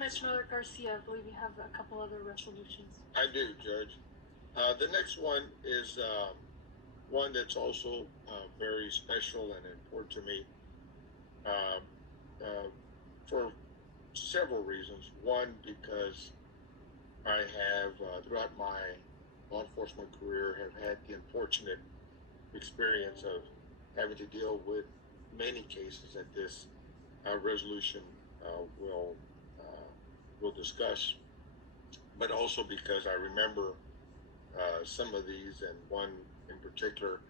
Commissioner Garcia, I believe you have a couple other resolutions. I do, Judge. The next one is one that's also very special and important to me for several reasons. One, because I have, throughout my law enforcement career, have had the unfortunate experience of having to deal with many cases that this resolution will discuss, but also because I remember some of these, and one in particular,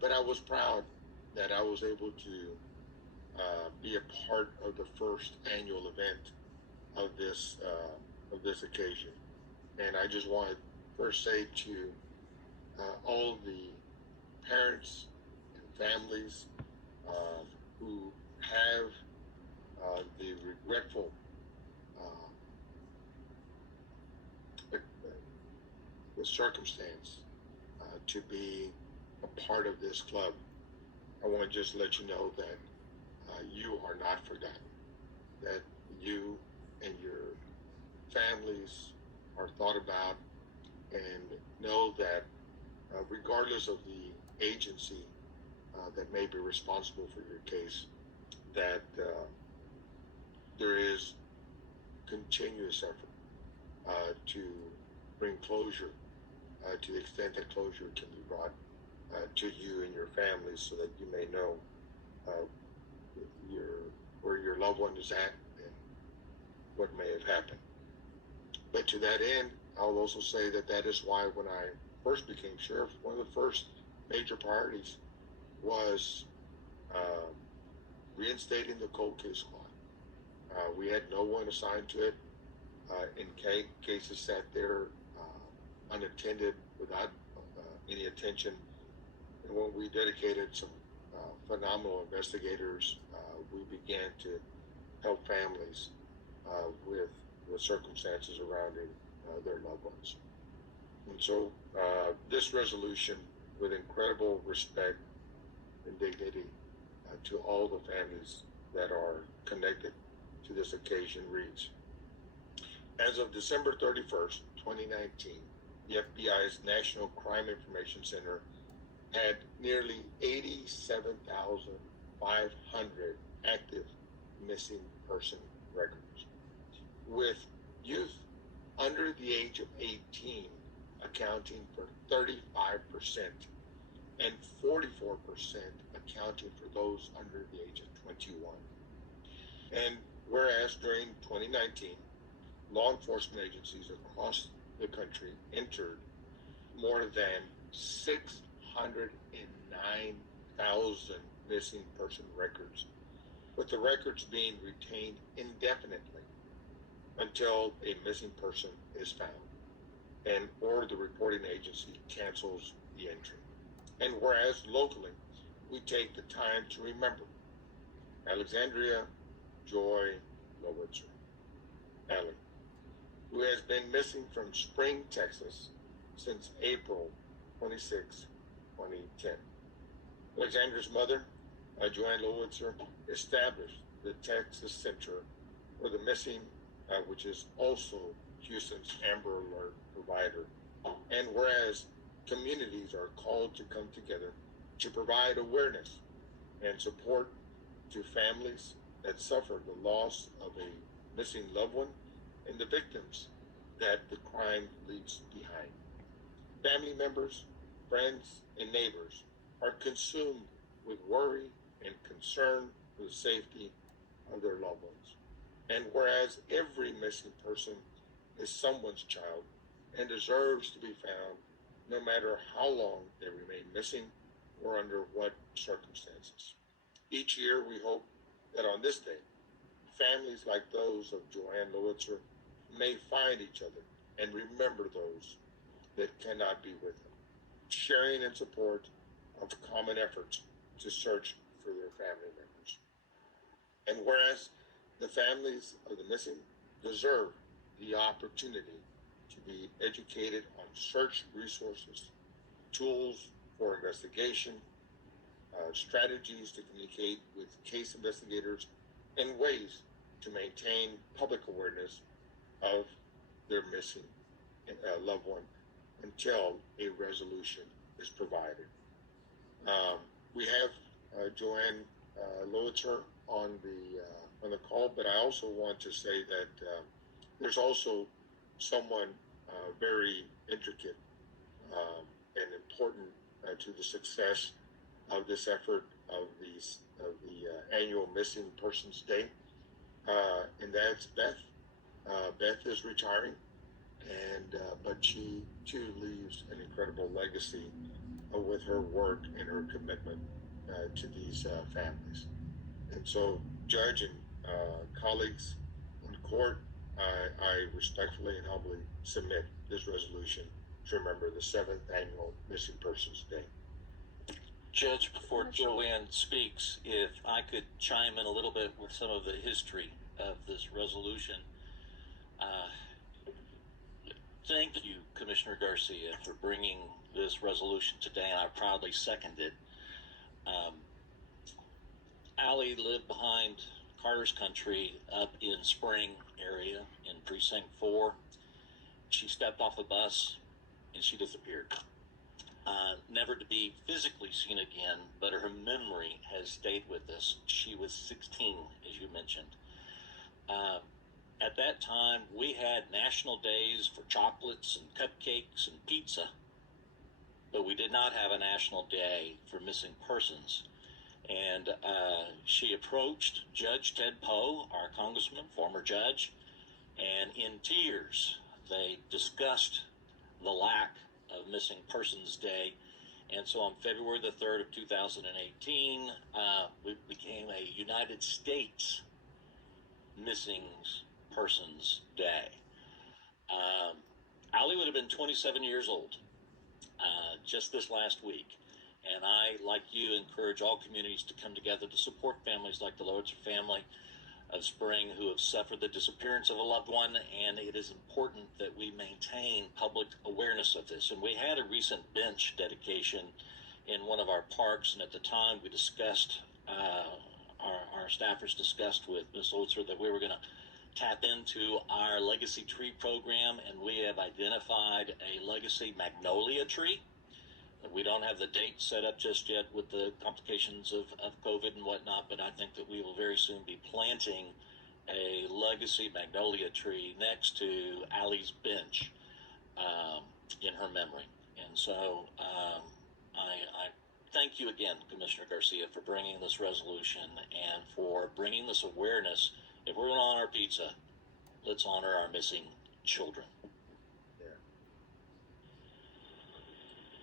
but I was proud that I was able to be a part of the first annual event of this occasion. And I just want to first say to all the parents and families who have the regretful the circumstance to be a part of this club, I want to just let you know that you are not forgotten, that you and your families are thought about, and know that regardless of the agency that may be responsible for your case, that there is continuous effort to bring closure to the extent that closure can be brought to you and your family, so that you may know where your loved one is at and what may have happened. But to that end, I'll also say that that is why when I first became sheriff, one of the first major priorities was reinstating the cold case squad. We had no one assigned to it. In cases sat there unattended, without any attention. And when we dedicated some phenomenal investigators, we began to help families with the circumstances surrounding their loved ones. And so this resolution, with incredible respect and dignity to all the families that are connected to this occasion, reads: as of December 31st, 2019, the FBI's National Crime Information Center had nearly 87,500 active missing person records, with youth under the age of 18 accounting for 35% and 44% accounting for those under the age of 21. And whereas during 2019, law enforcement agencies across the country entered more than 609,000 missing person records, with the records being retained indefinitely until a missing person is found and or the reporting agency cancels the entry. And whereas locally, we take the time to remember Alexandria Joy Lowitzer, Allie, who has been missing from Spring, Texas since April 26, 2010. Alexandra's mother, Joanne Lowitzer, established the Texas Center for the Missing, which is also Houston's Amber Alert provider. And whereas communities are called to come together to provide awareness and support to families that suffer the loss of a missing loved one and the victims that the crime leaves behind. Family members, friends, and neighbors are consumed with worry and concern for the safety of their loved ones. And whereas every missing person is someone's child and deserves to be found, no matter how long they remain missing or under what circumstances. Each year, we hope that on this day, families like those of Joanne Lowitzer may find each other and remember those that cannot be with them, sharing in support of common efforts to search for their family members. And whereas the families of the missing deserve the opportunity to be educated on search resources, tools for investigation, strategies to communicate with case investigators, and ways to maintain public awareness of their missing loved one until a resolution is provided. We have Joanne Lowitzer on the call, but I also want to say that there's also someone very intricate and important to the success of this effort of the annual Missing Persons Day, and that's Beth. Beth is retiring, and but she too leaves an incredible legacy with her work and her commitment to these families. And so, Judge and colleagues in court, I respectfully and humbly submit this resolution to remember the 7th Annual Missing Persons Day. Judge, before Joanne speaks, if I could chime in a little bit with some of the history of this resolution. Thank you, Commissioner Garcia, for bringing this resolution today, and I proudly second it. Allie lived behind Carter's Country up in Spring area in Precinct 4. She stepped off a bus and she disappeared. Never to be physically seen again, but her memory has stayed with us. She was 16, as you mentioned. At that time, we had national days for chocolates and cupcakes and pizza, but we did not have a national day for missing persons. And she approached Judge Ted Poe, our congressman, former judge, and in tears, they discussed the lack of Missing Persons Day. And so on February the 3rd of 2018, we became a United States Missing Persons Day. Allie would have been 27 years old just this last week. And I, like you, encourage all communities to come together to support families like the Lowitzer family of Spring who have suffered the disappearance of a loved one. And it is important that we maintain public awareness of this. And we had a recent bench dedication in one of our parks. And at the time we discussed, our staffers discussed with Ms. Lowitzer that we were going to tap into our legacy tree program. And we have identified a legacy magnolia tree. We don't have the date set up just yet with the complications of COVID and whatnot, but I think that we will very soon be planting a legacy magnolia tree next to Allie's bench in her memory. And so I thank you again, Commissioner Garcia, for bringing this resolution and for bringing this awareness. If we're going to honor pizza, let's honor our missing children.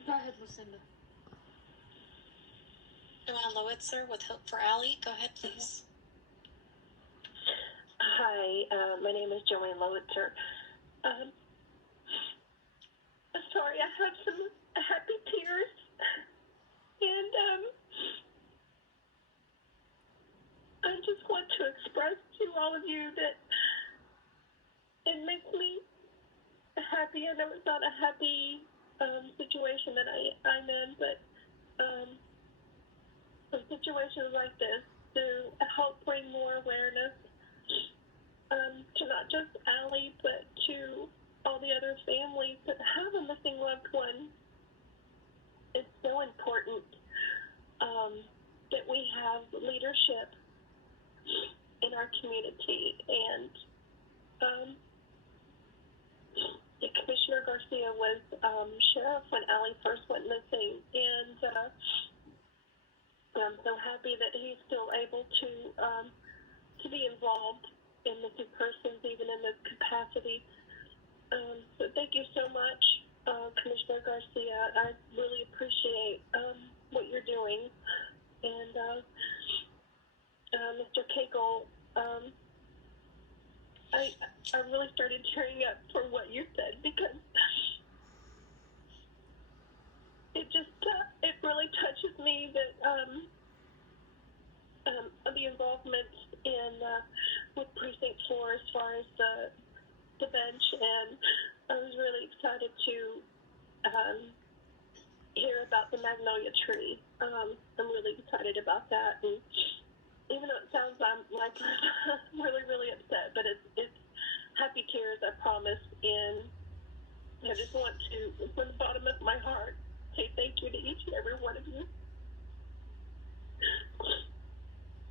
Go ahead, Lucinda. Joanne Lowitzer with Hope for Allie. Go ahead, please. Hi, my name is Joanne Lowitzer. Sorry, I have some happy tears, and I just want to express to all of you that it makes me happy. I know it's not a happy situation that I'm in, but some situations like this to help bring more awareness to not just Allie, but to all the other families that have a missing loved one. It's so important that we have leadership in our community, and Commissioner Garcia was sheriff when Allie first went missing, and I'm so happy that he's still able to be involved in missing persons, even in this capacity. So thank you so much, Commissioner Garcia. I really appreciate what you're doing, and Mr. Cagle, I really started tearing up for what you said, because it really touches me that the involvement in with Precinct 4 as far as the bench, and I was really excited to hear about the magnolia tree. I'm really excited about that, and even though it sounds like really, really upset, but it's happy tears, I promise. And I just want to, from the bottom of my heart, say thank you to each and every one of you.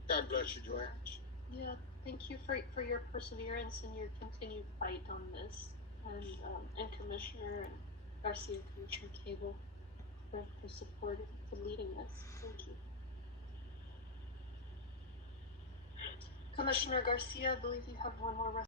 God bless you, Joanne. Yeah, thank you for your perseverance and your continued fight on this, and Commissioner and Garcia, Commissioner Cable, for supporting, for leading this. Thank you. Commissioner Garcia, I believe you have one more